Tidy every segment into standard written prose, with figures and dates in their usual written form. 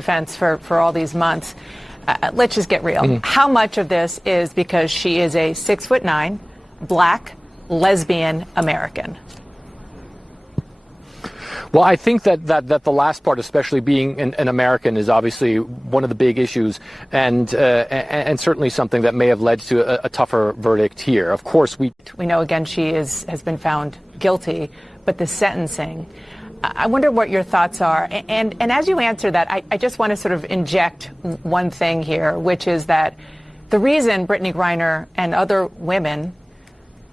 defense for all these months. Let's just get real. How much of this is because she is a 6'9", black, lesbian American? Well, I think that the last part, especially being an American, is obviously one of the big issues, and certainly something that may have led to a tougher verdict here. Of course, we know again she has been found guilty, but the sentencing. I wonder what your thoughts are. And as you answer that, I just want to sort of inject one thing here, which is that the reason Brittney Griner and other women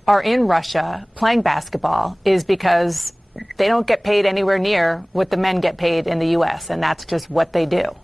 are in Russia playing basketball is because they don't get paid anywhere near what the men get paid in the U.S., and that's just what they do.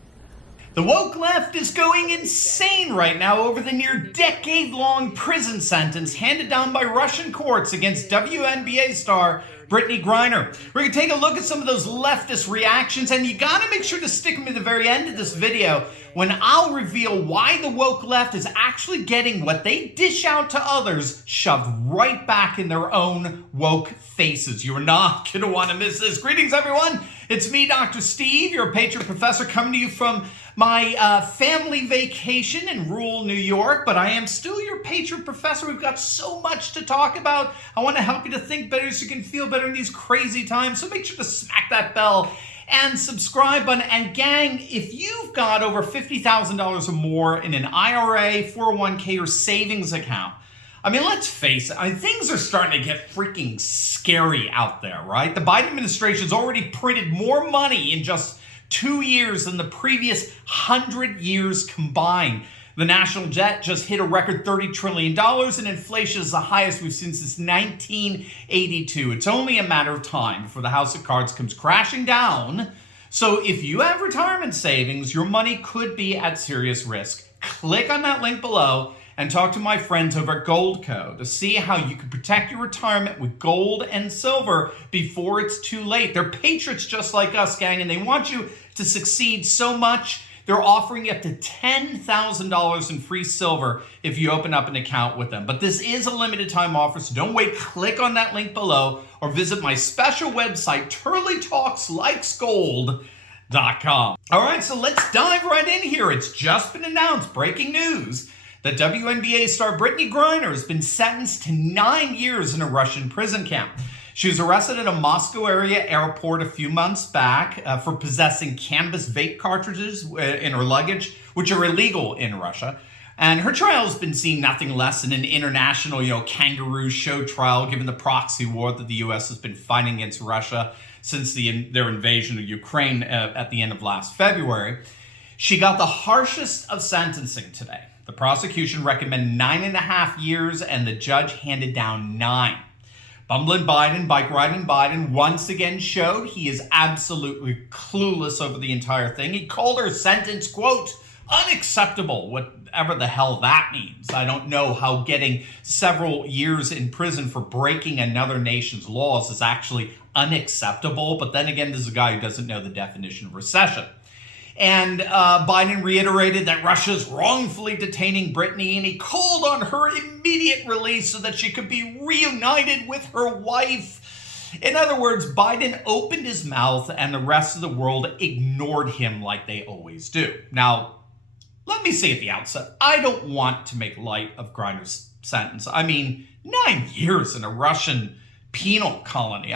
The woke left is going insane right now over the near decade-long prison sentence handed down by Russian courts against WNBA star Brittney Griner. We're going to take a look at some of those leftist reactions, and you got to make sure to stick with me to the very end of this video when I'll reveal why the woke left is actually getting what they dish out to others shoved right back in their own woke faces. You're not going to want to miss this. Greetings, everyone. It's me, Dr. Steve, your Patriot Professor, coming to you from my family vacation in rural New York, but I am still your Patriot Professor. We've got so much to talk about. I want to help you to think better so you can feel better in these crazy times. So make sure to smack that bell and subscribe button. And gang, if you've got over $50,000 or more in an IRA, 401k, or savings account, I mean, let's face it, things are starting to get freaking scary out there, right? The Biden administration's already printed more money in just 2 years than the previous 100 years combined. The national debt just hit a record $30 trillion, and inflation is the highest we've seen since 1982. It's only a matter of time before the house of cards comes crashing down. So if you have retirement savings, your money could be at serious risk. Click on that link below and talk to my friends over at Goldco to see how you can protect your retirement with gold and silver before it's too late. They're patriots just like us, gang, and they want you to succeed so much, they're offering you up to $10,000 in free silver if you open up an account with them. But this is a limited time offer, so don't wait. Click on that link below or visit my special website, turleytalkslikesgold.com. All right, so let's dive right in here. It's just been announced, breaking news, that WNBA star Brittney Griner has been sentenced to 9 years in a Russian prison camp. She was arrested at a Moscow area airport a few months back for possessing cannabis vape cartridges in her luggage, which are illegal in Russia. And her trial has been seen nothing less than an international, kangaroo show trial, given the proxy war that the U.S. has been fighting against Russia since their invasion of Ukraine at the end of last February. She got the harshest of sentencing today. The prosecution recommended 9.5 years, and the judge handed down 9. Bumbling Biden, bike riding Biden, once again showed he is absolutely clueless over the entire thing. He called her sentence, quote, unacceptable, whatever the hell that means. I don't know how getting several years in prison for breaking another nation's laws is actually unacceptable. But then again, this is a guy who doesn't know the definition of recession. And Biden reiterated that Russia's wrongfully detaining Brittney, and he called on her immediate release so that she could be reunited with her wife. In other words, Biden opened his mouth and the rest of the world ignored him like they always do. Now, let me say at the outset, I don't want to make light of Griner's sentence. 9 years in a Russian penal colony.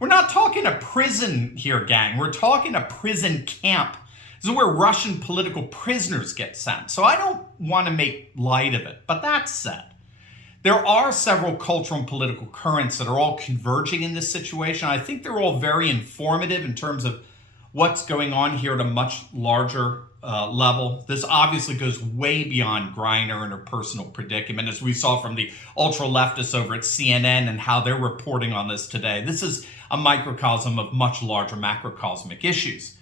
We're not talking a prison here, gang. We're talking a prison camp. This is where Russian political prisoners get sent. So I don't want to make light of it. But that said, there are several cultural and political currents that are all converging in this situation. I think they're all very informative in terms of what's going on here at a much larger level. This obviously goes way beyond Griner and her personal predicament, as we saw from the ultra-leftists over at CNN and how they're reporting on this today. This is a microcosm of much larger macrocosmic issues.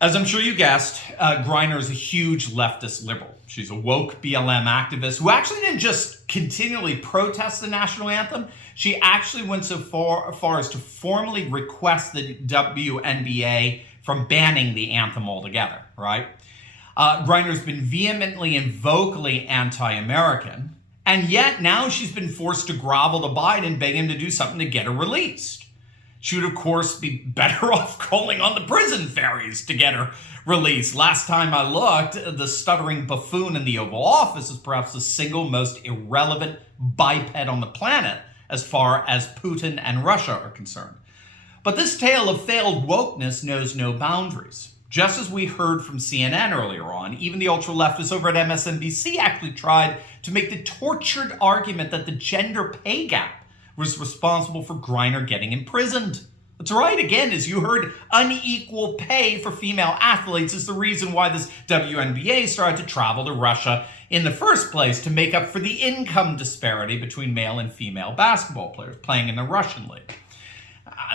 As I'm sure you guessed, Griner is a huge leftist liberal. She's a woke BLM activist who actually didn't just continually protest the national anthem. She actually went so far as to formally request the WNBA from banning the anthem altogether, right? Griner's been vehemently and vocally anti-American, and yet now she's been forced to grovel to Biden, beg him to do something to get her released. She would, of course, be better off calling on the prison fairies to get her released. Last time I looked, the stuttering buffoon in the Oval Office is perhaps the single most irrelevant biped on the planet as far as Putin and Russia are concerned. But this tale of failed wokeness knows no boundaries. Just as we heard from CNN earlier on, even the ultra-leftists over at MSNBC actually tried to make the tortured argument that the gender pay gap was responsible for Griner getting imprisoned. That's right, again, as you heard, unequal pay for female athletes is the reason why this WNBA started to travel to Russia in the first place, to make up for the income disparity between male and female basketball players playing in the Russian league.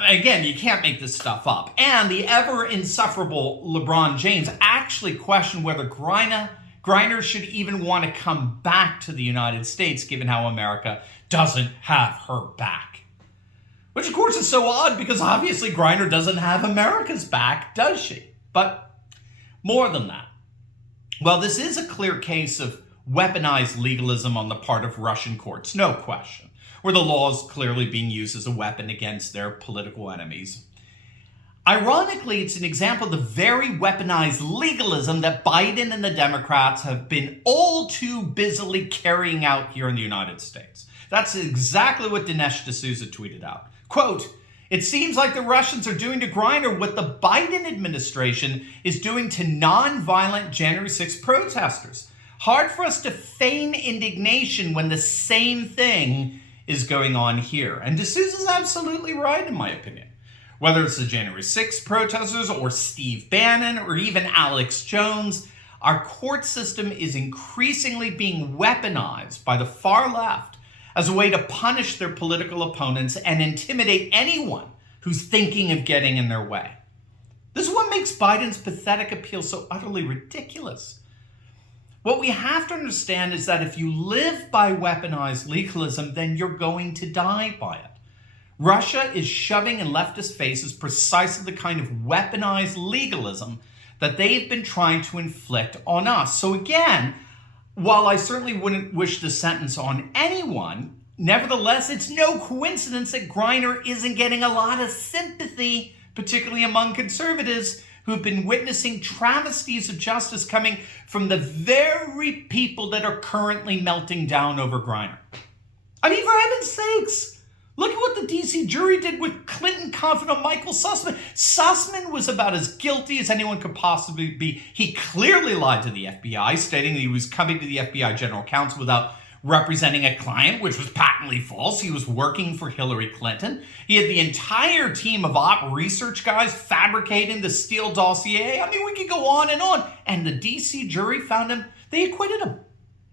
Again, you can't make this stuff up. And the ever-insufferable LeBron James actually questioned whether Griner should even want to come back to the United States, given how America doesn't have her back. Which, of course, is so odd because obviously Griner doesn't have America's back, does she? But more than that. Well, this is a clear case of weaponized legalism on the part of Russian courts, no question, where the law is clearly being used as a weapon against their political enemies. Ironically, it's an example of the very weaponized legalism that Biden and the Democrats have been all too busily carrying out here in the United States. That's exactly what Dinesh D'Souza tweeted out. Quote, "It seems like the Russians are doing to Griner what the Biden administration is doing to non-violent January 6th protesters. Hard for us to feign indignation when the same thing is going on here." And D'Souza's absolutely right, in my opinion. Whether it's the January 6th protesters or Steve Bannon or even Alex Jones, our court system is increasingly being weaponized by the far left as a way to punish their political opponents and intimidate anyone who's thinking of getting in their way. This is what makes Biden's pathetic appeal so utterly ridiculous. What we have to understand is that if you live by weaponized legalism, then you're going to die by it. Russia is shoving in leftist faces precisely the kind of weaponized legalism that they've been trying to inflict on us. So again, while I certainly wouldn't wish this sentence on anyone, nevertheless, it's no coincidence that Griner isn't getting a lot of sympathy, particularly among conservatives who've been witnessing travesties of justice coming from the very people that are currently melting down over Griner. I mean, for heaven's sakes, look at what the D.C. jury did with Clinton confidant Michael Sussman. Sussman was about as guilty as anyone could possibly be. He clearly lied to the FBI, stating that he was coming to the FBI general counsel without representing a client, which was patently false. He was working for Hillary Clinton. He had the entire team of op research guys fabricating the Steele dossier. I mean, we could go on. And the D.C. jury found him, they acquitted him.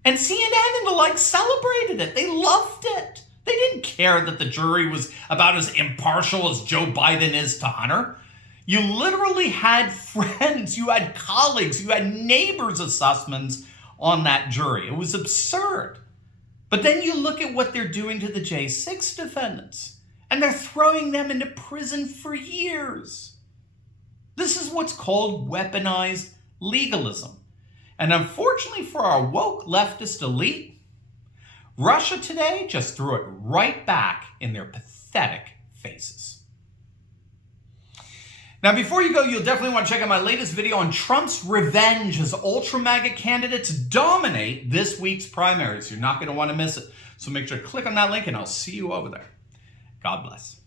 And CNN and the like celebrated it. They loved it. They didn't care that the jury was about as impartial as Joe Biden is to Hunter. You literally had friends, you had colleagues, you had neighbors of Sussman's on that jury. It was absurd. But then you look at what they're doing to the J6 defendants, and they're throwing them into prison for years. This is what's called weaponized legalism. And unfortunately for our woke leftist elite, Russia today just threw it right back in their pathetic faces. Now, before you go, you'll definitely want to check out my latest video on Trump's revenge as ultra-MAGA candidates dominate this week's primaries. You're not going to want to miss it. So make sure to click on that link, and I'll see you over there. God bless.